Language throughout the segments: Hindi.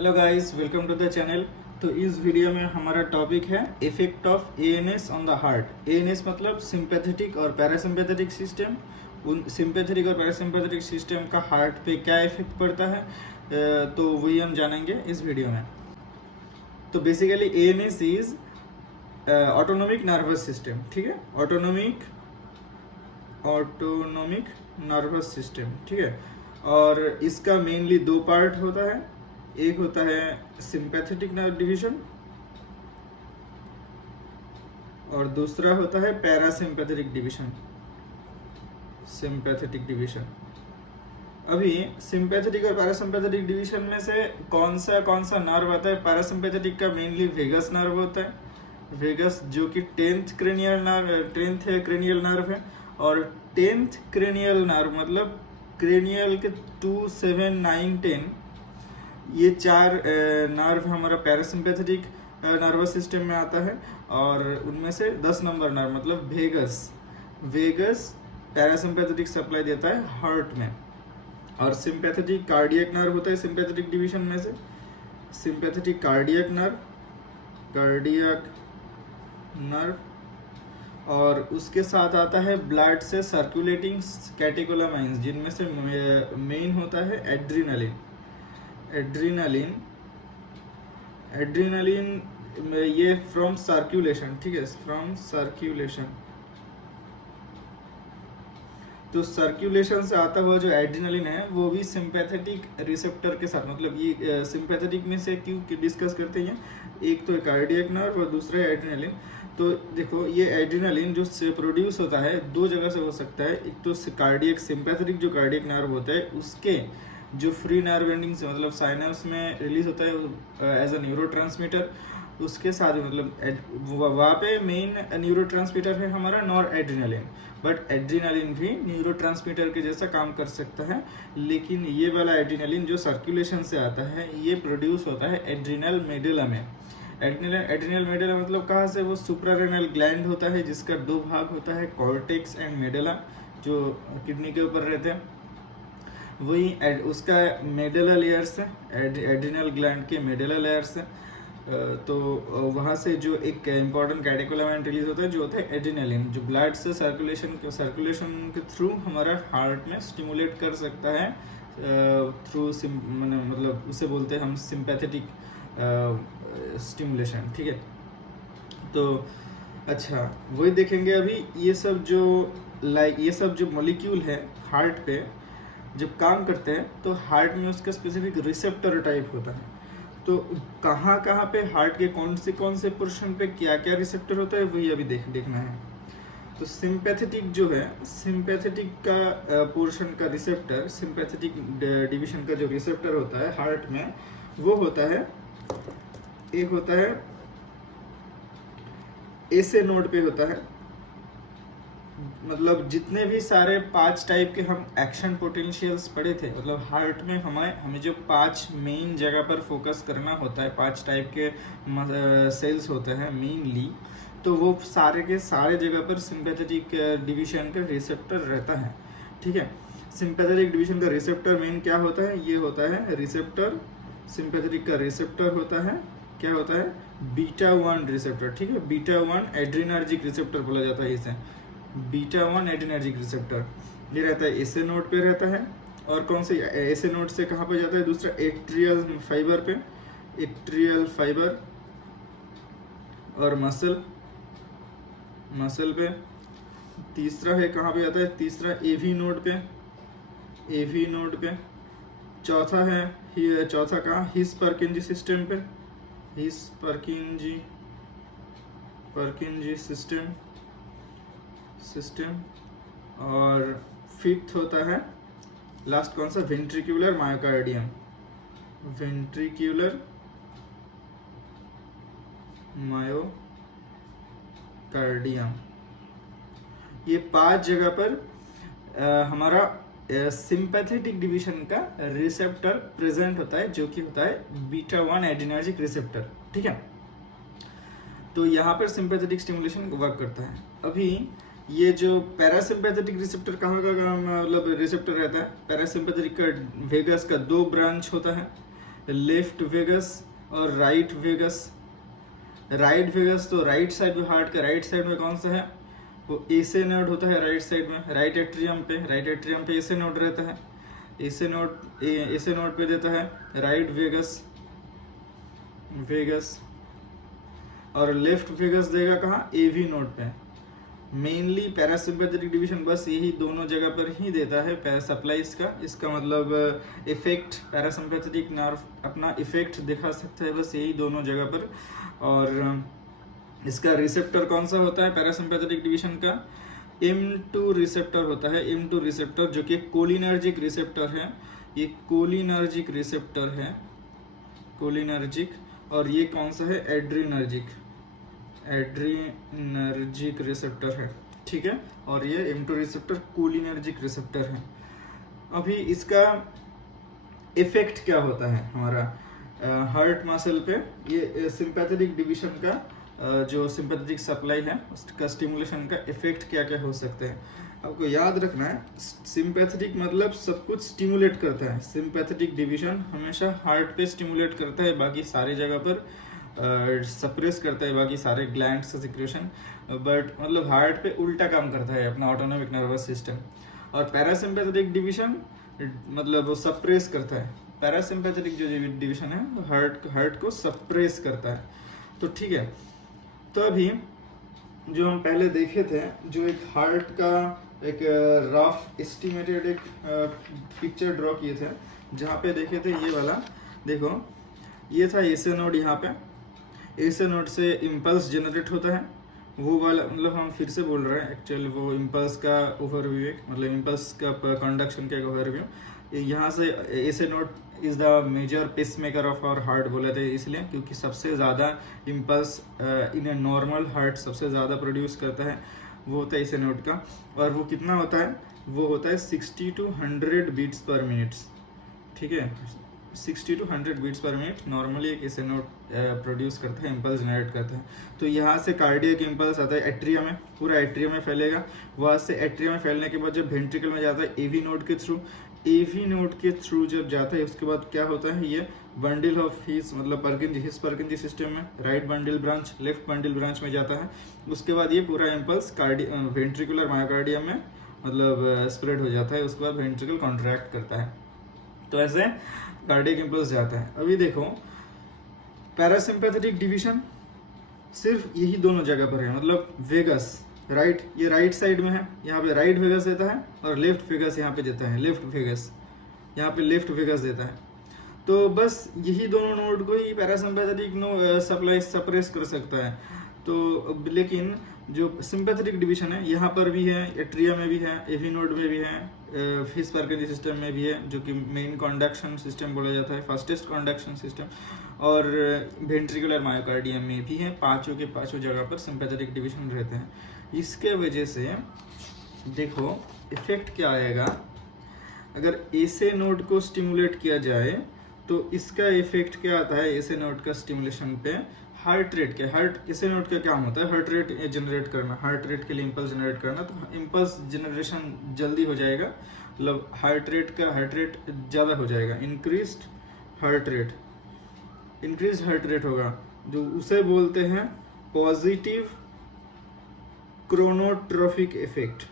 Hello guys, welcome to the channel. तो इस वीडियो में हमारा टॉपिक है effect of ANS on the heart. ANS मतलब सिंपैथेटिक और पैरासिम्पैथेटिक सिस्टम। उन सिंपैथेटिक और पैरासिम्पैथेटिक सिस्टम का हार्ट पे क्या इफेक्ट पड़ता है, तो वही हम जानेंगे इस वीडियो में। तो basically ANS is autonomic nervous system, ठीक है। ऑटोनोमिक नर्वस सिस्टम, ठीक है। और इसका मेनली दो पार्ट होता है। एक होता है सिंपैथेटिक नर्व डिवीजन और दूसरा होता है पैरासिम्पैथेटिक डिवीजन। सिंपैथेटिक डिवीजन, अभी सिंपैथेटिक और पैरासिम्पैथेटिक डिवीजन में से कौन सा नर्व आता है। पैरासिम्पैथेटिक का मेनली वेगस नर्व होता है। वेगस जो कि 10th क्रेनियल नर्व है। और 10th क्रेनियल नर्व मतलब क्रेनियल के 2, 7, 9, 10, ये चार नर्व हमारा पैरासिम्पैथेटिक नर्वस सिस्टम में आता है। और उनमें से 10 नंबर नर्व मतलब वेगस पैरासिम्पैथेटिक सप्लाई देता है हार्ट में। और सिंपैथेटिक कार्डियक नर्व होता है सिंपैथेटिक डिवीजन में से। सिंपैथेटिक कार्डियक नर्व और उसके साथ आता है ब्लड से सर्कुलेटिंग कैटेकोलामाइंस, जिनमें से मेन होता है एड्रीनलिन ये फ्रॉम सर्कुलेशन, ठीक है, फ्रॉम सर्कुलेशन। तो सर्कुलेशन से आता हुआ जो एड्रीनलिन है वो भी सिंपैथेटिक रिसेप्टर के साथ, मतलब ये सिंपैथेटिक में से क्यों डिस्कस करते हैं, एक तो कार्डियक नर्व और दूसरा है एड्रीनलिन। तो देखो, ये एड्रीनलिन जो से प्रोड्यूस होता है दो जगह से हो सकता है। एक तो कार्डियक सिंपैथेटिक जो कार्डियक नर्व होता है उसके जो फ्री नर्व एंडिंग से मतलब साइनप्स में रिलीज होता है एज अ न्यूरोट्रांसमीटर। उसके साथ मतलब वहाँ पे मेन न्यूरोट्रांसमीटर है हमारा नॉर एड्रीनलिन। बट एड्रीनलिन भी न्यूरोट्रांसमीटर के जैसा काम कर सकता है, लेकिन ये वाला एड्रीनलिन जो सर्कुलेशन से आता है ये प्रोड्यूस होता है एड्रीनल मेडुला में। एड्रीनल मेडुला मतलब कहाँ से, वो सुप्रारेनल ग्लैंड होता है जिसका दो भाग होता है, कॉर्टेक्स एंड मेडुला, जो किडनी के ऊपर रहते हैं। वही उसका मेडुला लेयर से, एड्रीनल ग्लैंड के मेडुला लेयर से तो वहाँ से जो एक इम्पॉर्टेंट कैटेकोलामाइन रिलीज होता है जो होता है एड्रीनलिन, जो ब्लड से सर्कुलेशन के थ्रू हमारा हार्ट में स्टिमुलेट कर सकता है थ्रू मतलब उसे बोलते हैं हम सिंपैथेटिक स्टिमुलेशन, ठीक है। तो अच्छा, वही देखेंगे अभी। ये सब जो मॉलिक्यूल है हार्ट पे जब काम करते हैं तो हार्ट में उसका स्पेसिफिक रिसेप्टर टाइप होता है। तो कहाँ पे हार्ट के कौन से पोर्शन पे क्या क्या रिसेप्टर होता है वही अभी देखना है। तो सिंपैथेटिक जो है, सिंपैथेटिक का पोर्शन का रिसेप्टर, सिंपैथेटिक डिवीजन का जो रिसेप्टर होता है हार्ट में वो होता है, एक होता है एसे नोड पे होता है। मतलब जितने भी सारे 5 टाइप के हम एक्शन पोटेंशियल्स पढ़े थे, मतलब हार्ट में हमें जो 5 मेन जगह पर फोकस करना होता है, 5 टाइप के सेल्स होते हैं मेनली, तो वो सारे के सारे जगह पर सिंपैथेटिक डिवीजन का रिसेप्टर रहता है, ठीक है। सिंपैथेटिक डिवीजन का रिसेप्टर मेन क्या होता है, ये होता है रिसेप्टर। सिंपैथेटिक का रिसेप्टर होता है, क्या होता है, बीटा 1 रिसेप्टर, ठीक है। बीटा 1 एड्रीनर्जिक रिसेप्टर बोला जाता है इसे, बीटा 1 एड्रीनर्जिक रिसेप्टर। ये रहता है एसे नोड पे रहता है। और कौन से एसे नोड से कहाँ पे जाता है, दूसरा एट्रियल फाइबर पे, एट्रियल फाइबर और मसल पे। तीसरा है कहाँ पे जाता है, तीसरा एवी नोड पे। चौथा कहाँ, हिस पर्किंजी सिस्टम पे, हिस पर्किंजी सिस्टम। और फिफ्थ होता है लास्ट कौन सा, वेंट्रिकुलर मायोकार्डियम। ये 5 जगह पर हमारा सिंपैथेटिक डिवीजन का रिसेप्टर प्रेजेंट होता है, जो कि होता है बीटा 1 एड्रीनर्जिक रिसेप्टर, ठीक है। तो यहाँ पर सिंपैथेटिक स्टिमुलेशन वर्क करता है। अभी ये जो पैरासिम्पैथेटिक रिसेप्टर कहाँ का मतलब रिसेप्टर रहता है, पैरासिम्पैथेटिक का वेगस का 2 ब्रांच होता है। लेफ्ट वेगस और राइट वेगस। राइट वेगस तो राइट साइड में, हार्ट के राइट साइड में कौन सा है, वो एसे नोड होता है राइट साइड में, राइट एट्रियम पे। राइट एट्रियम पे एसे नोड रहता है, एसे नोड पे देता है राइट वेगस। और लेफ्ट वेगस देगा कहाँ, एवी नोड पे। मेनली पैरासिम्पैथेटिक डिवीजन बस यही दोनों जगह पर ही देता है सप्लाई इसका मतलब इफेक्ट, पैरासिम्पैथेटिक नर्व अपना इफेक्ट दिखा सकता है बस यही दोनों जगह पर। और इसका रिसेप्टर कौन सा होता है पैरासिम्पैथेटिक डिवीजन का, M2 रिसेप्टर होता है। M2 रिसेप्टर जो कि कोलिनर्जिक रिसेप्टर है, ये कोलिनर्जिक रिसेप्टर है, कोलिनर्जिक। और ये कौन सा है, एड्रीनर्जिक रिसेप्टर है, ठीक है। और ये M2 रिसेप्टर कोलिनर्जिक रिसेप्टर है। अभी इसका इफेक्ट क्या होता है हमारा हार्ट मसल पे, ये सिंपैथेटिक डिवीजन का जो सिंपैथेटिक सप्लाई है उसका स्टिमुलेशन का इफेक्ट क्या क्या हो सकते हैं। आपको याद रखना है, सिंपैथेटिक मतलब सब कुछ स्टिमुलेट करता है। सिंपैथेटिक डिवीजन हमेशा हार्ट पे स्टिमुलेट करता है, बाकी सारी जगह पर सप्रेस करता है, बाकी सारे ग्लैंड से सिक्रेशन, बट मतलब हार्ट पे उल्टा काम करता है अपना ऑटोनोमिक नर्वस सिस्टम। और पैरासिम्पैथेटिक डिवीजन मतलब वो सप्रेस करता है, पैरासिम्पैथेटिक जो डिवीजन है हार्ट को सप्रेस करता है। तो ठीक है, तो अभी जो हम पहले देखे थे, जो एक हार्ट का एक रफ एस्टिमेटेड एक पिक्चर ड्रॉ किए थे, जहाँ पे देखे थे ये वाला, देखो ये था एसे नोड, यहाँ पे एसे नोड से इम्पल्स जनरेट होता है, वो वाला मतलब हम फिर से बोल रहे हैं एक्चुअली वो इम्पल्स का ओवरव्यू, मतलब इम्पल्स का कंडक्शन का एक ओवरव्यू। यहाँ से SA node is the major pacemaker of our heart बोले थे, इसलिए क्योंकि सबसे ज़्यादा impulse in a normal heart सबसे ज़्यादा प्रोड्यूस करता है वो होता है एसे नोड का। और वो कितना होता है, वो होता है 60 to 100 बीट्स पर मिनट, ठीक है। 60 to 100 beats per minute normally एक एसे नोड प्रोड्यूस करता है, इम्पल्स जनरेट करता है। तो यहाँ से कार्डियक इम्पल्स आता है एट्रियम में, पूरा एट्रियम में फैलेगा, वहाँ से एट्रियम में फैलने के बाद जब वेंट्रिकल में जाता है एवी नोड के थ्रू, एवी नोड के थ्रू जब जाता है उसके बाद क्या होता है, ये बंडल ऑफ हिस मतलब पर्किंजी सिस्टम में right bundle branch left bundle branch में जाता है। उसके बाद ये पूरा इम्पल्स वेंट्रिकुलर मायोकार्डियम में मतलब स्प्रेड हो जाता है, उसके बाद वेंट्रिकल कॉन्ट्रैक्ट करता है। तो ऐसे कार्डियक इम्पल्स जाता है। अभी देखो पैरासिम्पैथेटिक डिवीजन सिर्फ यही दोनों जगह पर है, मतलब वेगस राइट, ये राइट साइड में है, यहाँ पे राइट वेगस देता है, और लेफ्ट वेगस यहाँ पे देता है, लेफ्ट वेगस यहाँ पे लेफ्ट वेगस देता है। तो बस यही दोनों नोड को ही पैरासिम्पैथेटिक सप्लाई सप्रेस कर सकता है। तो लेकिन जो सिंपैथेटिक डिवीजन है यहाँ पर भी है, एट्रिया में भी है, एवी नोड में भी है, हिस पर्किंजी सिस्टम में भी है, जो कि मेन कंडक्शन सिस्टम बोला जाता है, फास्टेस्ट कंडक्शन सिस्टम, और वेंट्रिकुलर मायोकार्डियम में भी है। पांचों के पांचों जगह पर सिंपैथेटिक डिवीजन रहते हैं। इसके वजह से देखो इफेक्ट क्या आएगा, अगर एसे नोड को स्टिमुलेट किया जाए तो इसका इफेक्ट क्या आता है एसे नोड का स्टिमुलेशन पे, हार्ट रेट के, हार्ट एसे नोड का क्या होता है, हार्ट रेट जनरेट करना, हार्ट रेट के लिए इम्पल्स जनरेट करना। तो इम्पल्स जनरेशन जल्दी हो जाएगा, मतलब हार्ट रेट ज़्यादा हो जाएगा, इंक्रीज्ड हार्ट रेट होगा, जो उसे बोलते हैं positive chronotropic effect,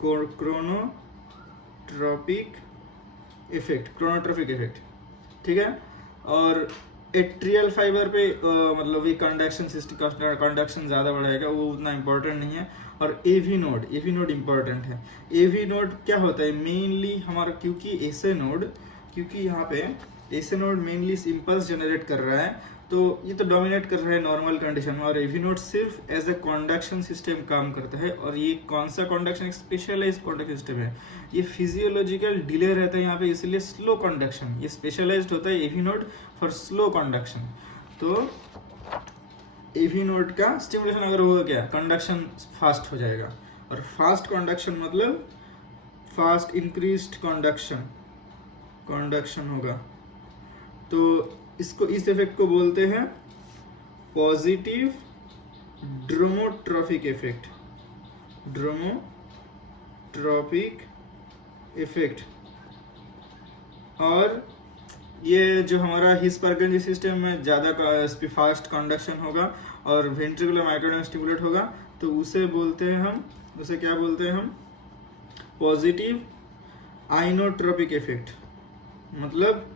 chronotropic effect, ठीक है। और एट्रियल फाइबर पे मतलब ये कंडक्शन ज़्यादा बढ़ाएगा, वो उतना इम्पोर्टेंट नहीं है। और एवी नोड इम्पोर्टेंट है। एवी नोड क्या होता है मेनली हमारा, क्योंकि यहाँ पे एसे नोड मेनली इम्पल्स जनरेट कर रहा है, तो ये तो डोमिनेट कर रहा है नॉर्मल कंडीशन में, और एवी नोड सिर्फ एज अ कंडक्शन सिस्टम काम करता है। और ये कौन सा कंडक्शन, स्पेशलाइज्ड कंडक्शन सिस्टम है, ये फिजियोलॉजिकल डिले रहता है यहाँ पे, इसलिए स्लो कंडक्शन, ये स्पेशलाइज्ड होता है AV node for slow conduction. तो एवी नोड का स्टिमुलेशन अगर होगा क्या, कंडक्शन फास्ट हो जाएगा, और फास्ट कंडक्शन मतलब फास्ट इंक्रीज्ड कंडक्शन होगा। तो इसको, इस इफेक्ट को बोलते हैं पॉजिटिव ड्रोमोट्रॉपिक इफेक्ट। और ये जो हमारा हिस्पार्किंजी सिस्टम में ज़्यादा फास्ट कंडक्शन होगा और वेंट्रिकुलर माइक्रोडर्म स्टिमुलेट होगा, तो उसे बोलते हैं हम, उसे क्या बोलते हैं हम, पॉजिटिव आइनोट्रोपिक इफेक्ट। मतलब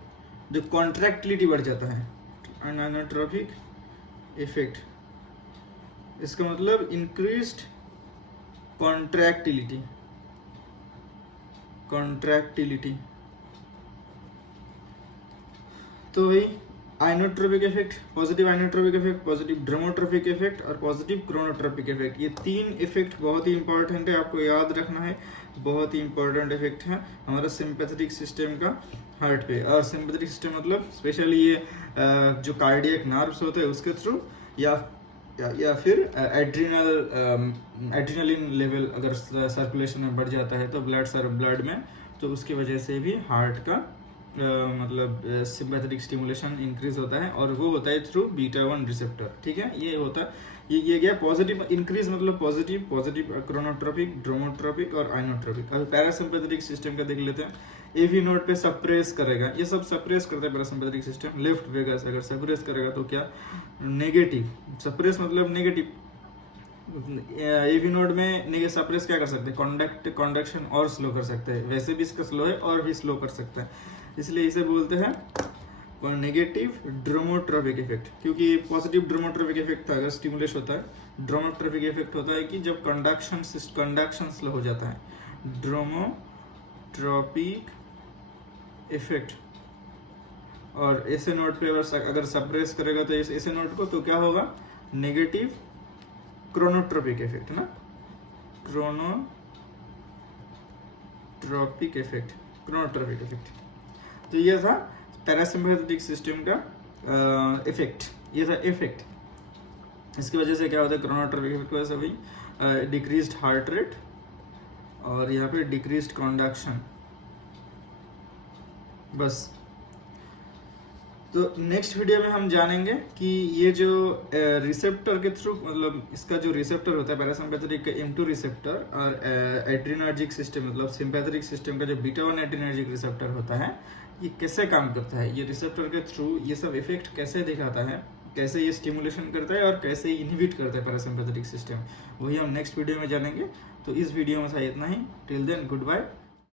जो कॉन्ट्रैक्टिलिटी बढ़ जाता है, आइनोट्रोपिक इफेक्ट, इसका मतलब इंक्रीज्ड कॉन्ट्रैक्टिलिटी, कॉन्ट्रैक्टिलिटी। तो वही inotropic effect, positive inotropic effect, positive dromotropic effect और पॉजिटिव क्रोनोट्रोपिक इफेक्ट, ये 3 इफेक्ट बहुत ही इंपॉर्टेंट है, आपको याद रखना है। बहुत ही इंपॉर्टेंट इफेक्ट है हमारा सिंपैथेटिक सिस्टम का हार्ट पे। और सिंपैथेटिक सिस्टम मतलब स्पेशली ये जो कार्डियक नर्व्स होते हैं उसके थ्रू, या फिर एड्रिनलिन लेवल अगर सर्कुलेशन में बढ़ जाता है तो ब्लड में, तो उसकी वजह से भी हार्ट का मतलब सिंपैथेटिक स्टिमुलेशन इंक्रीज होता है, और वो होता है थ्रू बीटा 1 रिसेप्टर। ठीक है, ये होता है, ये गया पॉजिटिव इंक्रीज, मतलब पॉजिटिव क्रोनोट्रोपिक, ड्रोमोट्रोपिक और आइनोट्रोपिक। अभी पैरासिम्पैथेटिक सिस्टम का देख लेते हैं। एवी नोड पे सप्रेस करेगा, ये सब सप्रेस करता है पैरासिम्पैथेटिक सिस्टम। लेफ्ट वेगस अगर सप्रेस करेगा तो क्या, नेगेटिव सप्रेस, मतलब नेगेटिव। एवी नोड में सप्रेस क्या कर सकते हैं, कंडक्शन और स्लो कर सकते हैं, वैसे भी इसका स्लो है और भी स्लो कर सकता है, इसलिए इसे बोलते हैं नेगेटिव ड्रोमोट्रोपिक इफेक्ट। क्योंकि पॉजिटिव ड्रोमोट्रोपिक इफेक्ट था अगर स्टिमुलेट होता है, ड्रोमोट्रोपिक इफेक्ट होता है कि जब कंडक्शन स्लो हो जाता है, ड्रोमोट्रोपिक इफेक्ट। और ऐसे नोट पे अगर सप्रेस करेगा तो ऐसे नोट को, तो क्या होगा, नेगेटिव क्रोनोट्रोपिक इफेक्ट ना, क्रोनोट्रोपिक इफेक्ट, क्रोनोट्रोपिक इफेक्ट। तो ये था पैरासिम्पैथेटिक सिस्टम का इफेक्ट, ये था इफेक्ट। इसकी वजह से क्या होता है, क्रोनोट्रोपिक इफेक्ट की वजह से भी डिक्रीज्ड हार्ट रेट और यहाँ पे डिक्रीज्ड कंडक्शन। बस, तो नेक्स्ट वीडियो में हम जानेंगे कि ये जो रिसेप्टर के थ्रू, मतलब इसका जो रिसेप्टर होता है पैरासिम्पैथेटिक का M2 रिसेप्टर, और एड्रिनर्जिक सिस्टम मतलब सिंपैथेटिक सिस्टम का जो बीटा 1 एड्रिनर्जिक रिसेप्टर होता है, ये कैसे काम करता है, ये रिसेप्टर के थ्रू ये सब इफेक्ट कैसे दिखाता है, कैसे ये स्टिमुलेशन करता है और कैसे इनहिबिट करता है पैरासिम्पैथेटिक सिस्टम, वही हम नेक्स्ट वीडियो में जानेंगे। तो इस वीडियो में था इतना ही। Till then, good bye.